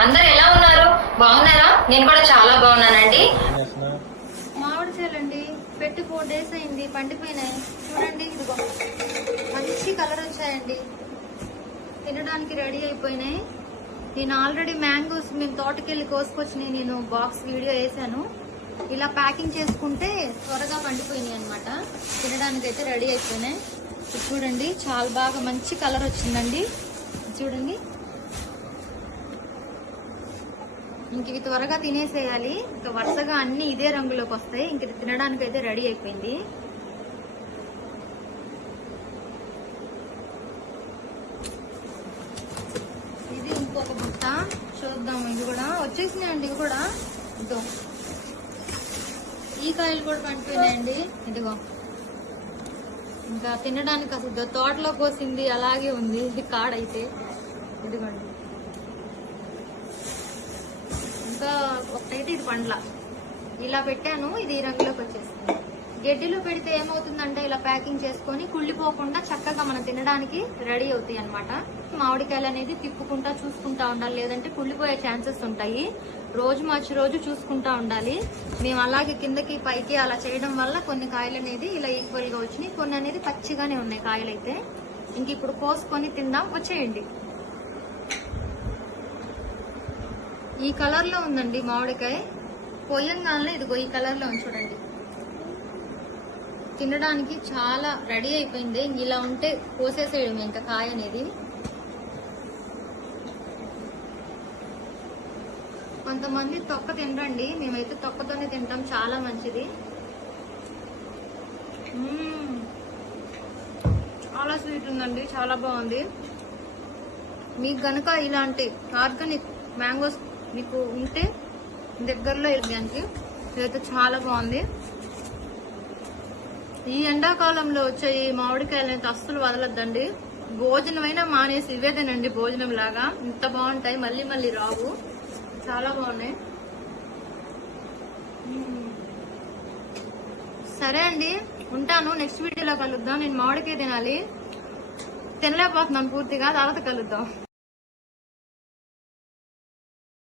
అందరు ఎలా ఉన్నారు? బాగున్నారా? నేను కూడా చాలా బాగున్నానండి. మామిడి చేలండి పెట్టి 4 days అయింది, పండిపోయినాయి. చూడండి, ఇదిగో మంచి కలర్ వచ్చాయండి, తినడానికి రెడీ అయిపోయినాయి. నేను ఆల్రెడీ మ్యాంగోస్ మేము తోటకెళ్ళి కోసుకొచ్చినాయి, నేను బాక్స్ వీడియో వేసాను. ఇలా ప్యాకింగ్ చేసుకుంటే త్వరగా పండిపోయినాయి అనమాట. తినడానికి అయితే రెడీ అయిపోయినాయి. చూడండి, చాలా బాగా మంచి కలర్ వచ్చిందండి. చూడండి, ఇంక ఇవి త్వరగా తినేసేయాలి. ఇంకా వరుసగా అన్ని ఇదే రంగులోకి వస్తాయి. ఇంక ఇది తినడానికి అయితే రెడీ అయిపోయింది. ఇది ఇంకొక బుట్ట చూద్దాం. ఇది కూడా వచ్చేసినాయండి. ఇవి కూడా ఇదో ఈ కాయలు కూడా పండిపోయినాయండి. ఇదిగో ఇంకా తినడానికి అసలు తోటలో కోసింది అలాగే ఉంది. ఇది కాడైతే ఇదిగోండి. ఇంకా ఒకటైతే ఇది పండ్ల ఇలా పెట్టాను, ఇది ఈ రంగులోకి వచ్చేసింది. గడ్డిలో పెడితే ఏమవుతుందంటే ఇలా ప్యాకింగ్ చేసుకొని కుళ్ళిపోకుండా చక్కగా మనం తినడానికి రెడీ అవుతాయి అనమాట. మామిడికాయలు అనేది తిప్పుకుంటా చూసుకుంటా ఉండాలి, లేదంటే కుళ్ళిపోయే ఛాన్సెస్ ఉంటాయి. రోజు మార్చి రోజు చూసుకుంటా ఉండాలి. మేము అలాగే కిందకి పైకి అలా చేయడం వల్ల కొన్ని కాయలు అనేది ఇలా ఈక్వల్ గా వచ్చినాయి, కొన్ని అనేది పచ్చిగానే ఉన్నాయి కాయలైతే. ఇంక ఇప్పుడు కోసుకొని తిందాం, వచ్చేయండి. ఈ కలర్ లో ఉందండి మామిడికాయ. కొయ్యంగానే ఇదిగో ఈ కలర్ లో ఉంది చూడండి. తినడానికి చాలా రెడీ అయిపోయింది. ఇలా ఉంటే కోసేసేయడం ఇంకా కాయ అనేది. కొంతమంది తొక్క తినరండి, మేమైతే తొక్కతోనే తింటాం, చాలా మంచిది. చాలా స్వీట్ ఉందండి, చాలా బాగుంది. మీకు గనక ఇలాంటి ఆర్గానిక్ మ్యాంగోస్ మీకు ఉంటే దగ్గరలో వెళ్ళడానికి ఇదైతే చాలా బాగుంది. ఈ ఎండాకాలంలో వచ్చే ఈ మామిడికాయలు అయితే అస్సలు వదలొద్దండి. భోజనమైనా మానేసి ఇవే తినండి, భోజనం లాగా ఇంత బాగుంటాయి, మళ్ళీ మళ్ళీ రావు. చాలా బాగున్నాయి. సరే అండి, ఉంటాను. నెక్స్ట్ వీడియోలో కలుద్దాం. నేను మామిడికాయ తినాలి, తినలేకపోతున్నాను పూర్తిగా. తర్వాత కలుద్దాం.